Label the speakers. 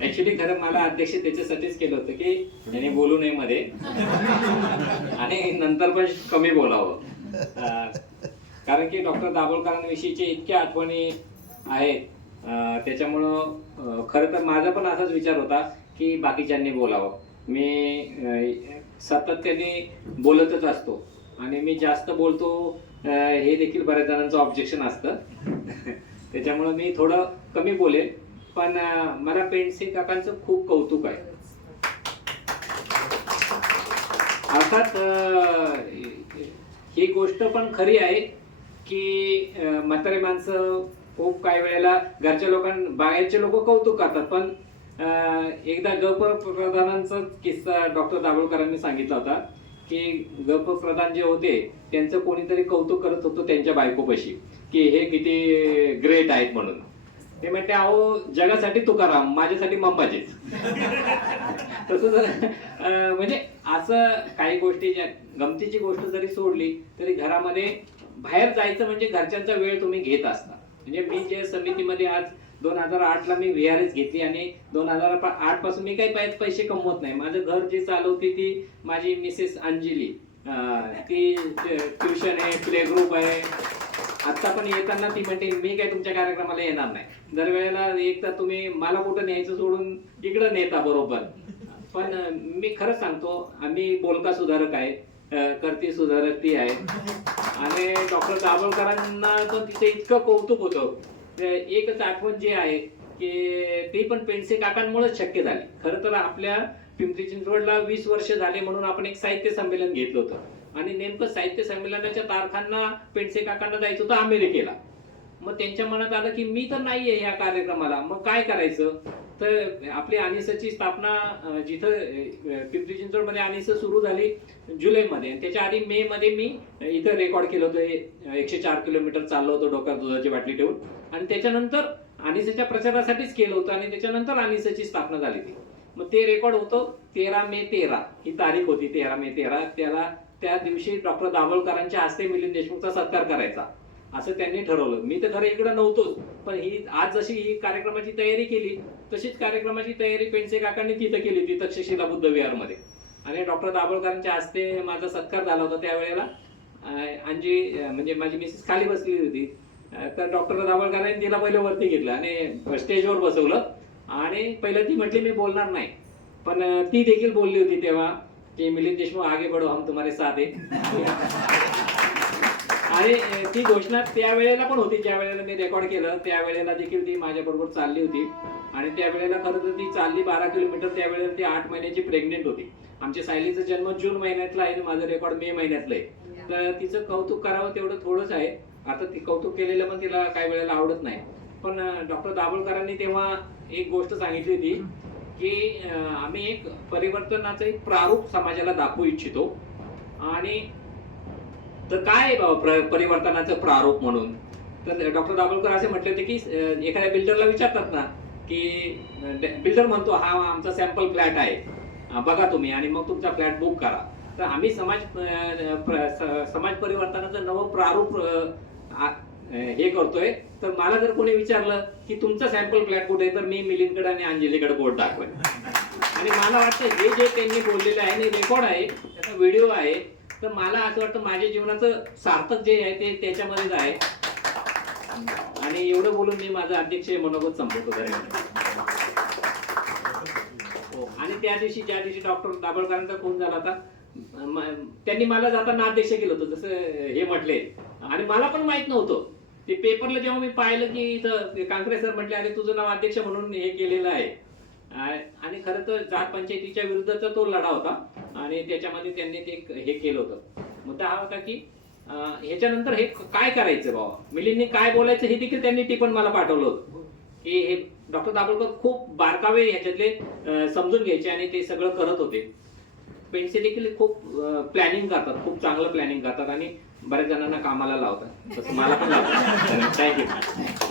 Speaker 1: Actually खरं मला अध्यक्ष त्याच्यासाठीच केलं होतं की त्याने बोलू नये मध्ये. आणि नंतर पण कमी बोलावं. कारण की डॉक्टर दाभोळकरांविषयीचे इतक्या आठवणी आहेत. त्याच्यामुळं खरं तर माझा पण असाच विचार होता की बाकीच्यांनी बोलावं. मी सातत्याने बोलतच असतो. आणि मी जास्त बोलतो हे देखील बऱ्याच जणांचं ऑब्जेक्शन असतं. त्याच्यामुळं मी थोडं कमी बोलेल पण मला पेंडसे काकांचं खूप कौतुक आहे. अर्थात ही गोष्ट पण खरी आहे की म्हातारे माणसं खूप काही वेळेला घरच्या लोकांना बाहेरचे लोक कौतुक करतात पण एकदा गप प्रधानांचा किस्सा डॉक्टर दाभोळकरांनी सांगितला होता. की गप प्रधान जे होते त्यांचं कोणीतरी कौतुक करत होतं त्यांच्या बायकोपाशी की हे किती ग्रेट आहेत म्हणून. ते म्हणते अहो जगासाठी तुकाराम माझ्यासाठी मम्माचेच तसं जर म्हणजे असं काही गोष्टी ज्या गमतीची गोष्ट जरी सोडली तरी घरामध्ये बाहेर जायचं म्हणजे घरच्यांचा वेळ तुम्ही घेत असता. म्हणजे मी जे समितीमध्ये आज दोन हजार आठला मी व्ही आर एस घेतली आणि दोन हजार आठपासून मी काही पैसे कमवत नाही. माझं घर जी चालवते ती माझी मिसेस अंजली. ती ट्युशन आहे प्ले ग्रुप आहे. आता पण येताना ती म्हणते मी काय तुमच्या कार्यक्रमाला येणार नाही. दरवेळेला एक तर तुम्ही मला कुठं न्यायचं सोडून इकडं नेता बरोबर. पण मी खरंच सांगतो आम्ही बोलका सुधारक आहे करती सुधारक ती आहे. आणि डॉक्टर दाभोळकरांना पण तिथे इतकं कौतुक होतं. एकच आठवण जी आहे की ती पण पेंडसे काकांमुळेच शक्य झाली. खरं तर आपल्या पिंपरी चिंचवडला वीस वर्ष झाले म्हणून आपण एक साहित्य संमेलन घेतलं होतं. आणि नेमकं साहित्य संमेलनाच्या तारखांना पेंडसे काकांना जायचं होतं अमेरिकेला. मग त्यांच्या मनात आलं की मी तर नाहीये या कार्यक्रमाला. मग काय करायचं? तर आपली अनिसची स्थापना जिथं पिंपरी चिंचवडमध्ये अनिस सुरू झाली जुलैमध्ये. आणि त्याच्या आधी मे मध्ये मी इथं रेकॉर्ड केलं होतं एकशे चार किलोमीटर चाललो होतो डोक्यात दुधाची बाटली ठेवून. आणि त्याच्यानंतर अनिसच्या प्रचारासाठीच केलं होतं आणि त्याच्यानंतर अनिसची स्थापना झाली ती. मग ते रेकॉर्ड होतं तेरा मे तेरा. ही तारीख होती तेरा मे तेरा. त्याला त्या दिवशी डॉक्टर दाभोळकरांच्या हस्ते मिलिंद देशमुखचा सत्कार करायचा. असं त्यांनी ठरवलं. मी तर खरं इकडं नव्हतोच पण ही आज जशी ही कार्यक्रमाची तयारी केली तशीच कार्यक्रमाची तयारी पेंडसे काकांनी तिथं केली होती तक्षशिला बुद्ध विहारमध्ये. आणि डॉक्टर दाभोळकरांच्या हस्ते माझा सत्कार झाला होता त्यावेळेला. आणि म्हणजे माझी मिसेस खाली बसली होती. तर डॉक्टर दाभोळकरांनी तिला पहिलं वरती घेतलं आणि स्टेजवर बसवलं. आणि पहिलं ती म्हटली मी बोलणार नाही. पण ती देखील बोलली होती तेव्हा की मिलिंद देशमुख आगे बढो हम तुम्हारे साथ आहे आणि ती घोषणा त्यावेळेला पण होती ज्या वेळेला मी रेकॉर्ड केलं त्यावेळेला देखील ती माझ्याबरोबर चालली होती. आणि त्यावेळेला खरं तर ती चालली बारा किलोमीटर त्यावेळेला ती आठ महिन्याची प्रेग्नेंट होती. आमच्या सायलीचा जन्म जून महिन्यातला आहे आणि माझा रेकॉर्ड मे महिन्यातला आहे. तर तिचं कौतुक करावं तेवढं थोडंच आहे. आता ती कौतुक केलेलं पण तिला काही वेळेला आवडत नाही. पण डॉक्टर दाभोळकरांनी तेव्हा एक गोष्ट सांगितली होती की आम्ही एक परिवर्तनाचं एक प्रारूप समाजाला दाखवू इच्छितो. आणि तर काय आहे बाबा प्र- परिवर्तनाचं प्रारूप म्हणून? तर डॉक्टर दाभोलकर असे म्हटले होते की एखाद्या बिल्डरला विचारतात ना की बिल्डर म्हणतो हा आमचा सॅम्पल फ्लॅट आहे. बघा तुम्ही आणि मग तुमचा फ्लॅट बुक करा. तर आम्ही समाज स- समाज परिवर्तनाचं नवं प्रारूप आ- हे करतोय. तर मला जर कोणी विचारलं की तुमचा सॅम्पल फ्लॅट कुठे आहे? तर मी मिलिंदकडे आणि अंजलीकडे बोर्ड दाखवेन. आणि मला वाटतं हे जे त्यांनी बोललेलं आहे आणि रेकॉर्ड आहे त्याचा व्हिडिओ आहे तर मला असं वाटतं माझ्या जीवनाचं सार्थक जे आहे ते त्याच्यामध्येच आहे. आणि एवढं बोलून मी माझं अध्यक्ष मनोगत संपवतो हो. आणि त्या दिवशी ज्या दिवशी डॉक्टर दाभोळकरांचा खून झाला होता त्यांनी मला जाताना अध्यक्ष केलं होतं जसं हे म्हटले. आणि मला पण माहीत नव्हतं. ते पेपरला जेव्हा मी पाहिलं की इथं कांकरे सर म्हटले अरे तुझं नाव अध्यक्ष म्हणून हे केलेलं आहे. आणि खरं तर जात पंचायतीच्या विरुद्धचा तो लढा होता. आणि त्याच्यामध्ये त्यांनी ते हे केलं होतं. मुद्दा हा होता की ह्याच्यानंतर हे काय करायचं बाबा? मिलिंनी काय बोलायचं हे देखील त्यांनी टिपण मला पाठवलं होतं. की हे डॉक्टर दाभोलकर खूप बारकावे ह्याच्यातले समजून घ्यायचे आणि ते सगळं करत होते. पेंटचे देखील खूप प्लॅनिंग करतात खूप चांगलं प्लॅनिंग करतात आणि बऱ्याच जणांना कामाला लावतात. तसं मला पण लावतात. थँक्यू.